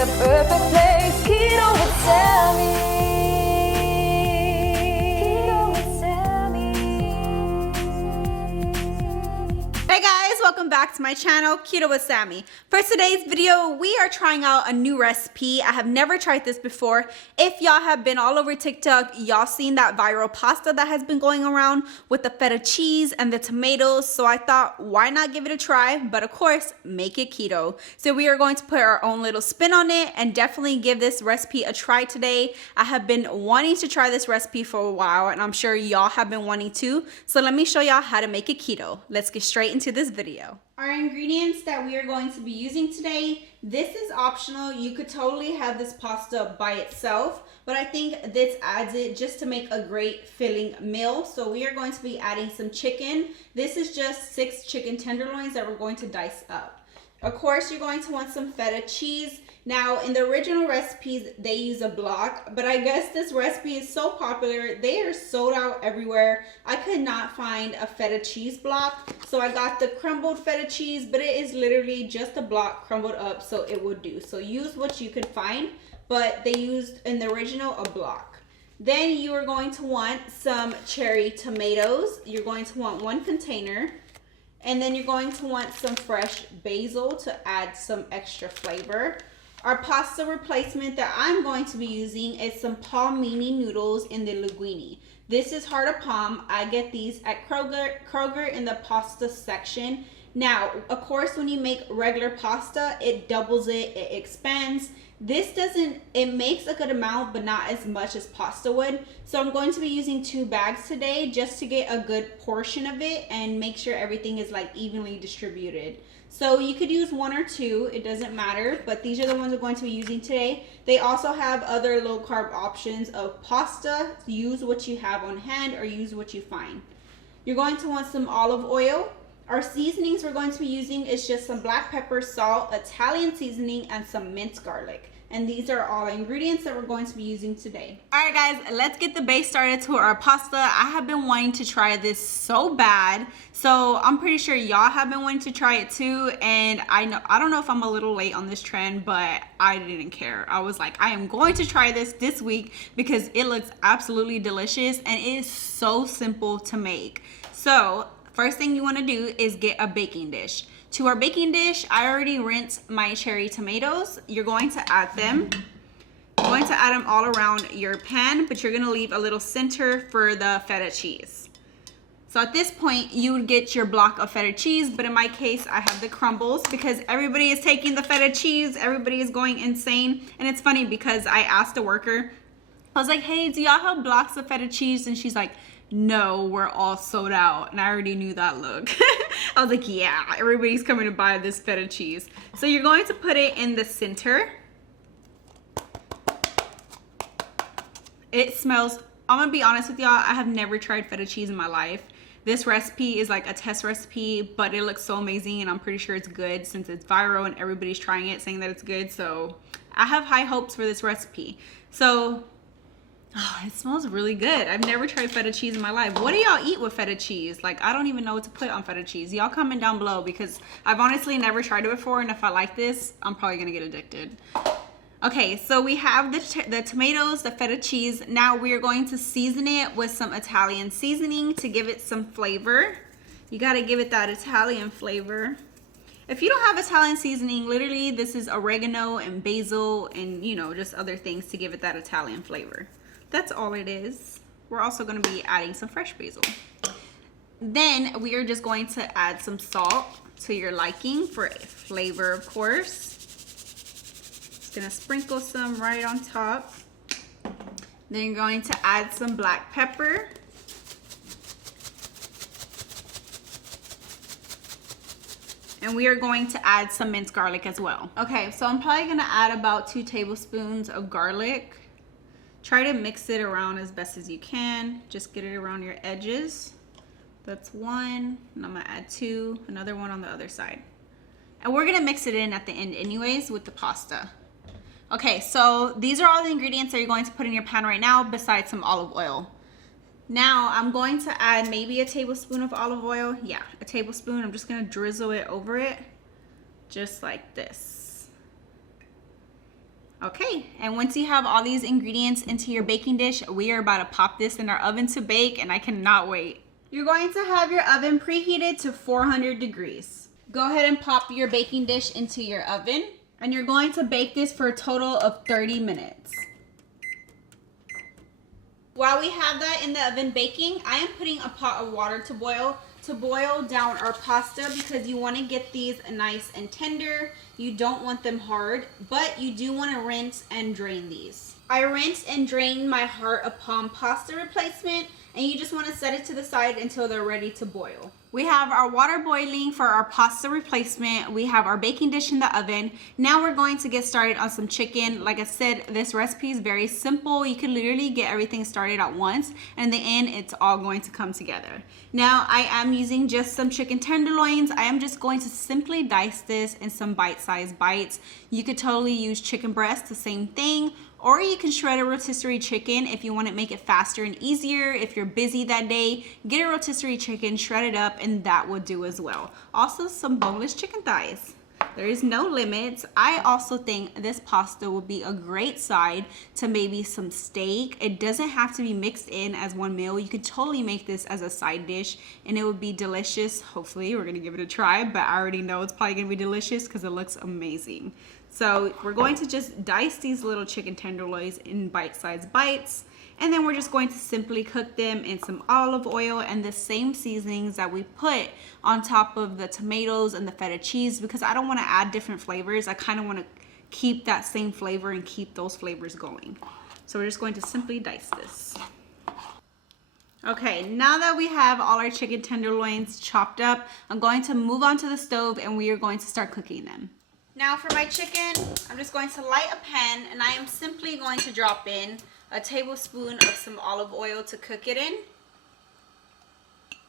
the perfect place. Keto with Sammy. Keto with Sammy. Hey guys, welcome back to my channel, Keto with Sammy. For today's video, we are trying out a new recipe. I have never tried this before. If y'all have been all over TikTok, y'all seen that viral pasta that has been going around with the feta cheese and the tomatoes. So I thought, why not give it a try? But of course, make it keto. So we are going to put our own little spin on it and definitely give this recipe a try today. I have been wanting to try this recipe for a while, and I'm sure y'all have been wanting to. So let me show y'all how to make it keto. Let's get straight into this video. Our ingredients that we are going to be using today, this is optional. You could totally have this pasta by itself, but I think this adds it just to make a great filling meal. So we are going to be adding some chicken. This is just 6 chicken tenderloins that we're going to dice up. Of course, you're going to want some feta cheese. Now, in the original recipes, they use a block, but I guess this recipe is so popular, they are sold out everywhere. I could not find a feta cheese block, so I got the crumbled feta cheese, but it is literally just a block crumbled up, so it would do. So use what you could find, but they used in the original a block. Then you are going to want some cherry tomatoes. You're going to want 1 container. And then you're going to want some fresh basil to add some extra flavor. Our pasta replacement that I'm going to be using is some palmini noodles in the linguini. This is heart of palm. I get these at Kroger in the pasta section. Now, of course, when you make regular pasta, it doubles it, it expands. This doesn't, it makes a good amount, but not as much as pasta would. So I'm going to be using 2 bags today just to get a good portion of it and make sure everything is like evenly distributed. So you could use 1 or 2, it doesn't matter, but these are the ones we're going to be using today. They also have other low carb options of pasta. Use what you have on hand or use what you find. You're going to want some olive oil. Our seasonings we're going to be using is just some black pepper, salt, Italian seasoning, and some minced garlic. And these are all ingredients that we're going to be using today. All right, guys, let's get the base started to our pasta. I have been wanting to try this so bad. So I'm pretty sure y'all have been wanting to try it too. And I don't know if I'm a little late on this trend, but I didn't care. I was like, I am going to try this week because it looks absolutely delicious and it is so simple to make. So first thing you want to do is get a baking dish. To our baking dish, I already rinsed my cherry tomatoes. You're going to add them. You're going to add them all around your pan, but you're going to leave a little center for the feta cheese. So at this point, you would get your block of feta cheese, but in my case, I have the crumbles because everybody is taking the feta cheese. Everybody is going insane. And it's funny because I asked a worker, I was like, hey, do y'all have blocks of feta cheese? And she's like, no, we're all sold out. And I already knew that look. I was like, yeah, everybody's coming to buy this feta cheese. So you're going to put it in the center. It smells, I'm gonna be honest with y'all, I have never tried feta cheese in my life. This recipe is like a test recipe, but it looks so amazing and I'm pretty sure it's good since it's viral and everybody's trying it saying that it's good. So I have high hopes for this recipe. So oh, it smells really good. I've never tried feta cheese in my life. What do y'all eat with feta cheese? Like, I don't even know what to put on feta cheese. Y'all comment down below because I've honestly never tried it before, and if I like this, I'm probably gonna get addicted. Okay, so we have the tomatoes, the feta cheese. Now we are going to season it with some Italian seasoning to give it some flavor. You gotta give it that Italian flavor. If you don't have Italian seasoning, literally this is oregano and basil and, you know, just other things to give it that Italian flavor. That's all it is. We're also going to be adding some fresh basil. Then we are just going to add some salt to your liking for flavor, of course. Just going to sprinkle some right on top. Then you're going to add some black pepper. And we are going to add some minced garlic as well. Okay, so I'm probably going to add about 2 tablespoons of garlic. Try to mix it around as best as you can. Just get it around your edges. That's 1, and I'm gonna add 2, another one on the other side. And we're gonna mix it in at the end anyways with the pasta. Okay, so these are all the ingredients that you're going to put in your pan right now besides some olive oil. Now I'm going to add maybe a tablespoon of olive oil. Yeah, a tablespoon. I'm just gonna drizzle it over it, just like this. Okay, and once you have all these ingredients into your baking dish, we are about to pop this in our oven to bake, and I cannot wait. You're going to have your oven preheated to 400 degrees. Go ahead and pop your baking dish into your oven, and you're going to bake this for a total of 30 minutes. While we have that in the oven baking, I am putting a pot of water to boil down our pasta because you want to get these nice and tender. You don't want them hard, but you do want to rinse and drain these. I rinsed and drained my heart of palm pasta replacement, and you just want to set it to the side until they're ready to boil. We have our water boiling for our pasta replacement. We have our baking dish in the oven. Now we're going to get started on some chicken. Like I said, this recipe is very simple. You can literally get everything started at once, and in the end, it's all going to come together. Now I am using just some chicken tenderloins. I am just going to simply dice this in some bite-sized bites. You could totally use chicken breast, the same thing. Or you can shred a rotisserie chicken if you want to make it faster and easier. If you're busy that day, get a rotisserie chicken, shred it up, and that will do as well. Also, some boneless chicken thighs. There is no limits. I also think this pasta will be a great side to maybe some steak. It doesn't have to be mixed in as one meal. You could totally make this as a side dish and it would be delicious. Hopefully, we're gonna give it a try, but I already know it's probably gonna be delicious because it looks amazing. So we're going to just dice these little chicken tenderloins in bite-sized bites, and then we're just going to simply cook them in some olive oil and the same seasonings that we put on top of the tomatoes and the feta cheese, because I don't want to add different flavors. I kind of want to keep that same flavor and keep those flavors going. So we're just going to simply dice this. Okay, now that we have all our chicken tenderloins chopped up, I'm going to move on to the stove and we are going to start cooking them. Now for my chicken, I'm just going to light a pan and I am simply going to drop in a tablespoon of some olive oil to cook it in.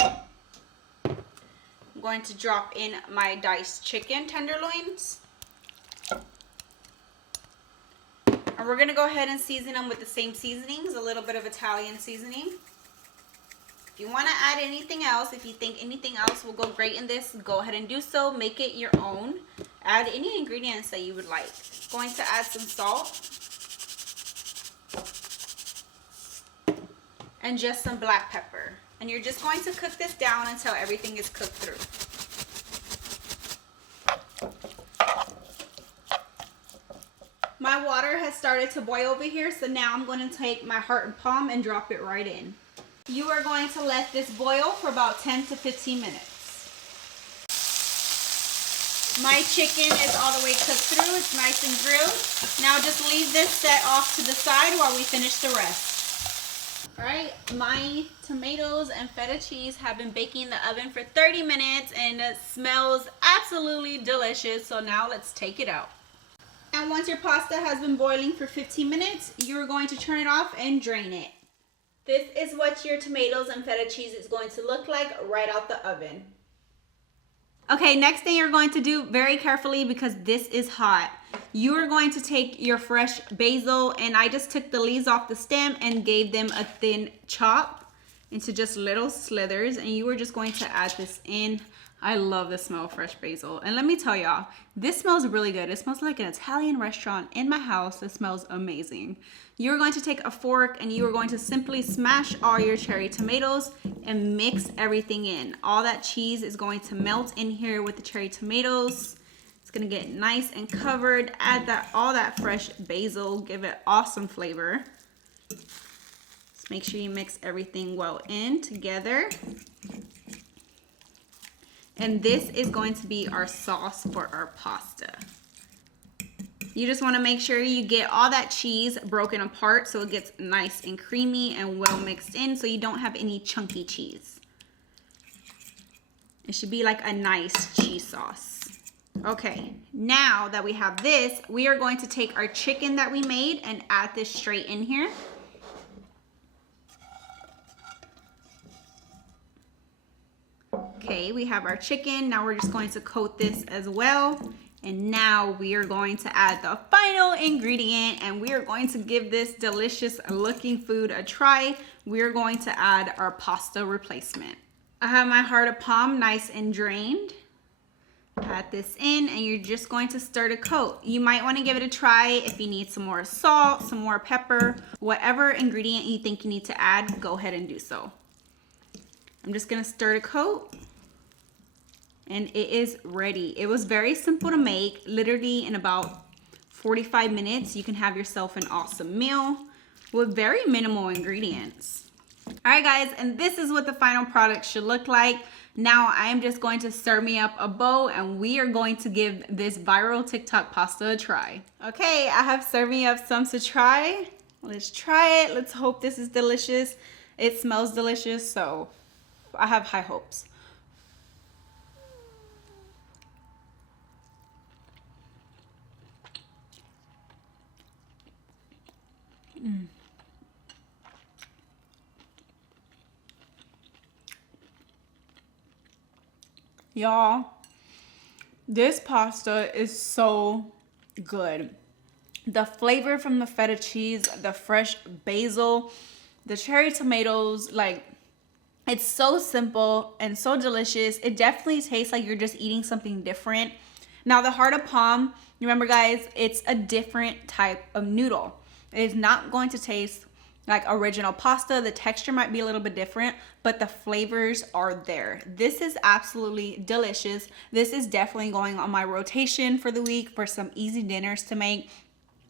I'm going to drop in my diced chicken tenderloins. And we're going to go ahead and season them with the same seasonings, a little bit of Italian seasoning. If you want to add anything else, if you think anything else will go great in this, go ahead and do so. Make it your own. Add any ingredients that you would like. Going to add some salt. And just some black pepper. And you're just going to cook this down until everything is cooked through. My water has started to boil over here, so now I'm going to take my heart and palm and drop it right in. You are going to let this boil for about 10 to 15 minutes. My chicken is all the way cooked through. It's nice and grilled. Now just leave this set off to the side while we finish the rest. All right, my tomatoes and feta cheese have been baking in the oven for 30 minutes and it smells absolutely delicious. So now let's take it out. And once your pasta has been boiling for 15 minutes, you're going to turn it off and drain it. This is what your tomatoes and feta cheese is going to look like right out the oven. Okay, next thing you're going to do very carefully, because this is hot, you are going to take your fresh basil, and I just took the leaves off the stem and gave them a thin chop into just little slithers, and you are just going to add this in. I love the smell of fresh basil. And let me tell y'all, this smells really good. It smells like an Italian restaurant in my house. It smells amazing. You're going to take a fork and you are going to simply smash all your cherry tomatoes and mix everything in. All that cheese is going to melt in here with the cherry tomatoes. It's gonna get nice and covered. Add all that fresh basil, give it awesome flavor. Just make sure you mix everything well in together. And this is going to be our sauce for our pasta. You just want to make sure you get all that cheese broken apart so it gets nice and creamy and well mixed in, so you don't have any chunky cheese. It should be like a nice cheese sauce. Okay, now that we have this, we are going to take our chicken that we made and add this straight in here. Okay, we have our chicken. Now we're just going to coat this as well. And now we are going to add the final ingredient, and we are going to give this delicious looking food a try. We are going to add our pasta replacement. I have my heart of palm nice and drained. Add this in and you're just going to stir the coat. You might want to give it a try if you need some more salt, some more pepper, whatever ingredient you think you need to add, go ahead and do so. I'm just gonna stir the coat and it is ready. It was very simple to make. Literally in about 45 minutes, you can have yourself an awesome meal with very minimal ingredients. All right guys, and this is what the final product should look like. Now I am just going to stir me up a bowl and we are going to give this viral TikTok pasta a try. Okay, I have served me up some to try. Let's try it. Let's hope this is delicious. It smells delicious, so I have high hopes. Y'all, this pasta is so good. The flavor from the feta cheese, the fresh basil, the cherry tomatoes, like, it's so simple and so delicious. It definitely tastes like you're just eating something different. Now the heart of palm, remember guys, it's a different type of noodle. It is not going to taste like original pasta. The texture might be a little bit different, but the flavors are there. This is absolutely delicious. This is definitely going on my rotation for the week for some easy dinners to make.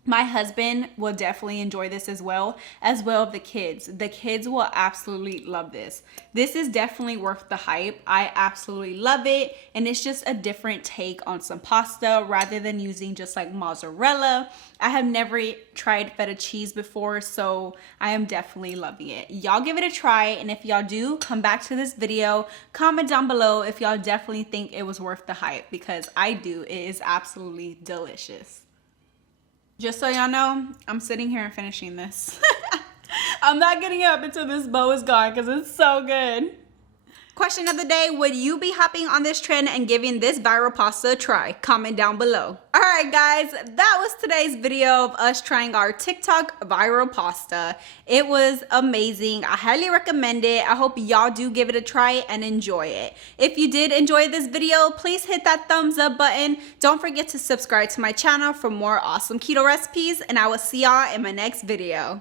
My husband will definitely enjoy this as well as the kids. The kids will absolutely love this. This is definitely worth the hype. I absolutely love it. And it's just a different take on some pasta rather than using just like mozzarella. I have never tried feta cheese before, so I am definitely loving it. Y'all give it a try. And if y'all do, come back to this video, comment down below if y'all definitely think it was worth the hype, because I do. It is absolutely delicious. Just so y'all know, I'm sitting here and finishing this. I'm not getting up until this bowl is gone because it's so good. Question of the day, would you be hopping on this trend and giving this viral pasta a try? Comment down below. All right, guys, that was today's video of us trying our TikTok viral pasta. It was amazing. I highly recommend it. I hope y'all do give it a try and enjoy it. If you did enjoy this video, please hit that thumbs up button. Don't forget to subscribe to my channel for more awesome keto recipes, and I will see y'all in my next video.